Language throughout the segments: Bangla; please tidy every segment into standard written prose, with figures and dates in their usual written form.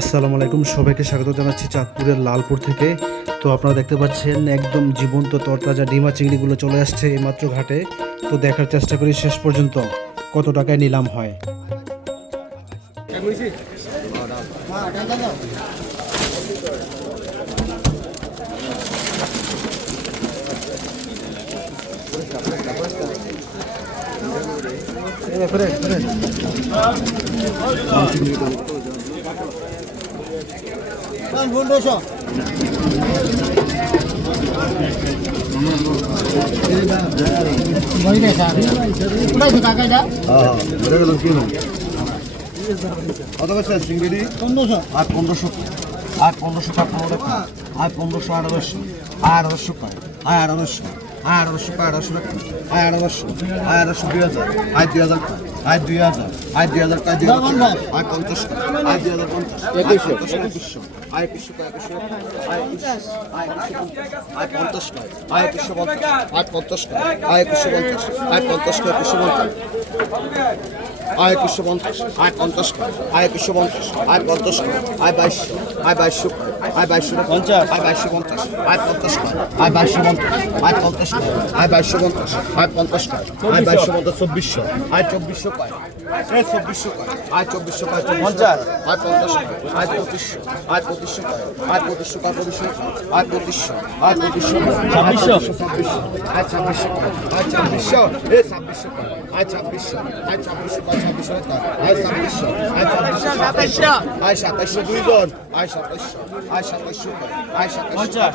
আসসালামু আলাইকুম, সবাইকে স্বাগত জানাচ্ছি চাঁদপুরের লালপুর থেকে। তো আপনারা দেখতে পাচ্ছেন একদম জীবন্ত তরতাজা ডিমা চিংড়িগুলো চলে আসছে এইমাত্র ঘাটে। তো দেখার চেষ্টা করি শেষ পর্যন্ত কত টাকায় নিলাম হয়। চিংড়ি 1500 আর 1500 আর 1500 টাকা 15 টাকা আর 1500 1800 1800 টাকা 1800 1800 টাকা 1800 টাকা 1800 1800 2000 আর 2000 আর 2000 আর 2000 টাকা 2000 আর 50 আর 2050 2100 আর 2100 টাকা 2100 আর 50 আর 2150 আর 50 আর 2150 আর 50 টাকা 2150 আয় 150 আয় 50 আয় 150 আয় 50 আয় 22 আয় 22 আয় 22 আয় 22 আয় 50 আয় 22 আয় 50 আয় 22 আয় 50 আয় 22 2400 আয় 2400 পায় এই 2400 পায় আয় 2400 পায় 50 আয় 50 আয় 2500 আয় 2500 পায় আয় 2500 পায় 2500 আয় 2500 আয় 2500 2600 আয় 2600 আয় 2600 এই 2600 পায় আয় 2600 আয় 2600 পায় 2600 টাকা আয় 2600 আয় 2700 আয় 2700 দুইজন আয় 2700 আয় 2700 আয় 2700 50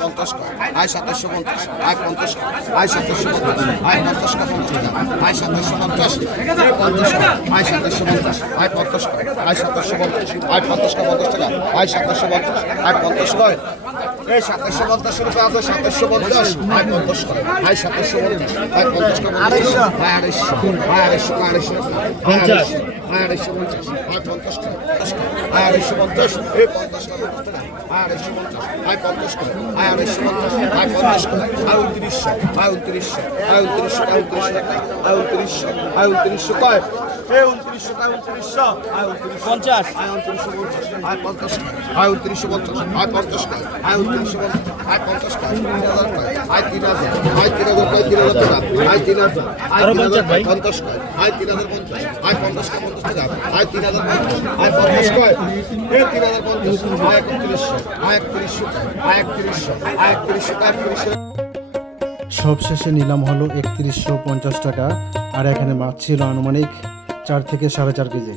আয় 2750 আয় 50 আয় 2750 আয় 50 টাকা 50 টাকা আয় 2750 আয় 2750 আয় 50 আয় 2750 আয় 50 টাকা 50 টাকা আয় 2750 আয় 50 কয় এই 2750 রুপে আছে 2750 আয় 50 আয় 2750 আয় 50 টাকা 250 আয় 250 আয় 250 আয় 250 আয় 250 আয় 50 টাকা আয় 250 এই 50 টাকা 50 টাকা আয় 250 আয় 50 টাকা আয় 250 আয় 50 টাকা আয় 2900 আয় 2900 আয় 2900 আয় 2900 টাকা আয় 2900 আয় 2900 কয় এই 2900 আয় 2900 আয় 2950 আয় 2950 আয় 50 আয় 2950 আয় 50 আয় 2950 আয় 50 আয় 3000 আয় 3000 আয় 3000 টাকা আয় 3000 আয় 3000 ভাই 50 আয় 3050 আয় 50 টাকা আয় 3050 আয় 50 কয় এই 3050 আয় 3100 আয় 3100 আয় 3100 আয় 3100 সবশেষে নিলাম হলো 3150 টাকা। আর এখানে মাছ ছিল আনুমানিক 4 থেকে 4.5 কেজি।